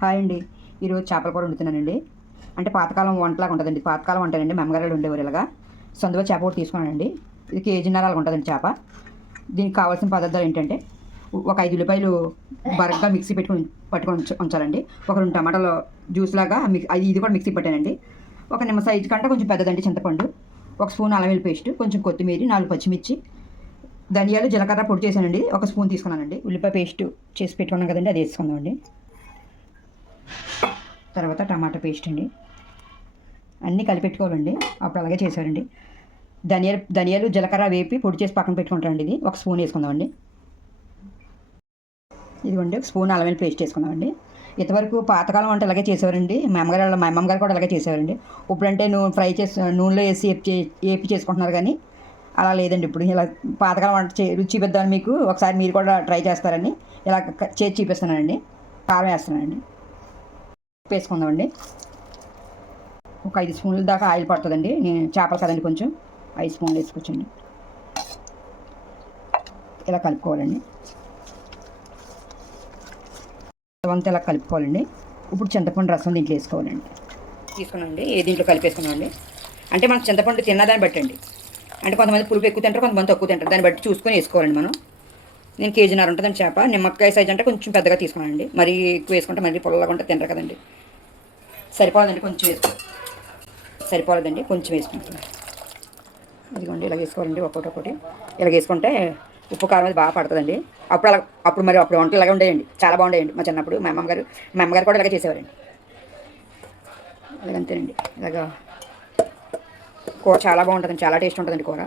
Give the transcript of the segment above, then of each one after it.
Hi అండి. ఈరోజు చేపల కూర వండుతున్నానండి. అంటే పాతకాలం వంటలాగా ఉంటుందండి. పాతకాలం వంటనండి మెమ్మగారు ఉండేవారు ఇలాగా. సొంతగా చేప కూడా తీసుకున్నానండి. ఇది కేజీన్నర అలాగా ఉంటుందండి చేప. దీనికి కావాల్సిన పదార్థాలు ఏంటంటే ఒక ఐదు ఉల్లిపాయలు బరగ్గా మిక్సీ పెట్టుకుని పట్టుకొని ఉంచాలండి. ఒక రెండు టమాటాలు జ్యూస్ లాగా అది ఇది కూడా మిక్సీ పెట్టానండి. ఒక నిమ్మ సైజు కంటే కొంచెం పెద్దదండి చింతపండు. ఒక స్పూన్ అల్లం పేస్ట్ కొంచెం కొత్తిమీర నాలుగు పచ్చిమిర్చి ధనియాలు జీలకర్ర పొడి చేశానండి. ఒక స్పూన్ తీసుకున్నానండి. ఉల్లిపాయ పేస్ట్ చేసి పెట్టుకున్నాం కదండి అది వేసుకుందామండి. తర్వాత టమాటా పేస్ట్ అండి. అన్నీ కలిపెట్టుకోవాలండి. అప్పుడు అలాగే చేశారండి. ధనియాలు ధనియాలు జీలకర్ర వేపి పొడి చేసి పక్కన పెట్టుకుంటారండి ఇది. ఒక స్పూన్ వేసుకుందామండి. ఇదిగోండి ఒక స్పూన్ అల్లం పేస్ట్ వేసుకుందామండి. ఇంతవరకు పాతకాలం వంట అలాగే చేసేవారండి. మా అమ్మగారు వాళ్ళ- మా అమ్మగారు కూడా అలాగే చేసేవారండి. ఇప్పుడంటే నూనె ఫ్రై చేసి నూనెలో వేసి ఏపి చే- ఏపి చేసుకుంటున్నారు కానీ అలా లేదండి ఇప్పుడు. ఇలా పాతకాలం వంట చే రుచి చూపిద్దామని మీకు ఒకసారి మీరు కూడా ట్రై చేస్తారని ఇలా చేసి చూపిస్తున్నానండి. కారం వేస్తున్నానండి. వేసుకుందామండి. ఒక ఐదు స్పూన్ల దాకా ఆయిల్ పడుతుందండి. నేను చేపలు కదండి కొంచెం. ఐదు స్పూన్లు వేసుకొచ్చండి. ఇలా కలుపుకోవాలండి. అంతా ఇలా కలుపుకోవాలండి. ఇప్పుడు చింతపండు రసం దీంట్లో వేసుకోవాలండి. తీసుకున్నామండి. ఏ దీంట్లో కలిపేసుకున్నామండి? అంటే మనం చింతపండు తిన్నదాన్ని బట్టి అండి. అంటే కొంతమంది పులుపు ఎక్కువ తింటారు కొంతమంది తక్కువ తింటారు. దాన్ని బట్టి చూసుకొని వేసుకోవాలండి మనం. నేను కేజీన్నర ఉంటుందండి చేప. నిమ్మకాయ సైజ్ అంటే కొంచెం పెద్దగా తీసుకున్నానండి మరీ ఎక్కువ వేసుకుంటే మరీ పొల్లగా ఉంటే తినరు కదండి. సరిపోలేదండి కొంచెం వేసుకో. సరిపోలేదండి కొంచెం వేసుకుంటాను ఇదిగోండి ఇలా వేసుకోవాలండి ఒక్కొక్కటి ఒకటి ఇలా వేసుకుంటే ఉప్పు కారం అది బాగా పడుతుందండి. అప్పుడు అలా అప్పుడు మరి అప్పుడు వంటలు ఇలాగే ఉండేయండి. చాలా బాగుండేయండి మా చిన్నప్పుడు. మా అమ్మగారు మా అమ్మగారు కూడా ఇలాగే చేసేవారండి. అలాగంతేనండి ఇలాగా కూర చాలా బాగుంటుందండి చాలా టేస్ట్ ఉంటుందండి కూర.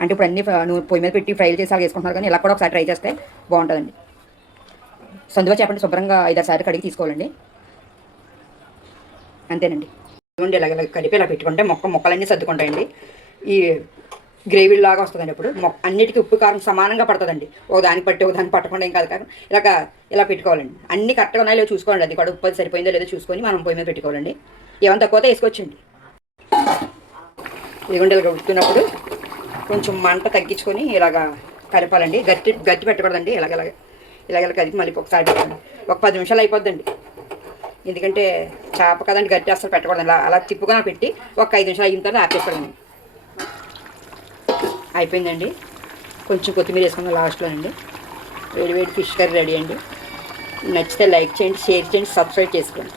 అంటే ఇప్పుడు అన్ని నువ్వు పొయ్యి మీద పెట్టి ఫ్రై చేసి అలా వేసుకుంటున్నారు కానీ ఇలా కూడా ఒకసారి ట్రై చేస్తే బాగుంటుందండి. సందుగా చెప్పండి శుభ్రంగా ఐదారు సార్లు కడిగి తీసుకోవాలండి. అంతేనండి. ఇదిగోండి ఇలా కలిపి ఇలా పెట్టుకుంటే మొక్క మొక్కలన్నీ సర్దుకుంటాయండి. ఈ గ్రేవీ లాగా వస్తుందండి ఇప్పుడు మొక్క అన్నిటికీ ఉప్పు కారం సమానంగా పడుతుందండి. ఓ దానికి పట్టి ఓ దానికి పట్టకుండా ఏం కాదు. కాదు ఇలాగ ఇలా పెట్టుకోవాలండి. అన్ని కరెక్ట్గా ఉన్నాయో లేదో చూసుకోండి అది కూడా ఉప్పు అది సరిపోయిందో లేదో చూసుకొని మనం పొయ్యి మీద పెట్టుకోవాలండి. ఏమైనా తక్కువ వేసుకోవచ్చండి. ఇదిగోండి ఇలా ఉడుతున్నప్పుడు కొంచెం మంట తగ్గించుకొని ఇలాగా కలపాలండి. గట్టి గట్టి పెట్టకూడదండి. ఇలాగ ఇలాగల ఇలాగ ఇలా కలిపి మళ్ళీ ఒకసారి పెట్టండి. ఒక పది నిమిషాలు అయిపోద్దండి. ఎందుకంటే చేప కదండి గట్టి అసలు పెట్టకూడదు. అలా అలా తిప్పుగా పెట్టి ఒక ఐదు నిమిషాలు అయిన తర్వాత ఆపేసుకోండి అయిపోయిందండి. కొంచెం కొత్తిమీర వేసుకున్నాం లాస్ట్లోనండి వేడి వేడి ఫిష్ కర్రీ రెడీ అండి. నచ్చితే లైక్ చేయండి షేర్ చేయండి సబ్స్క్రైబ్ చేసుకోండి.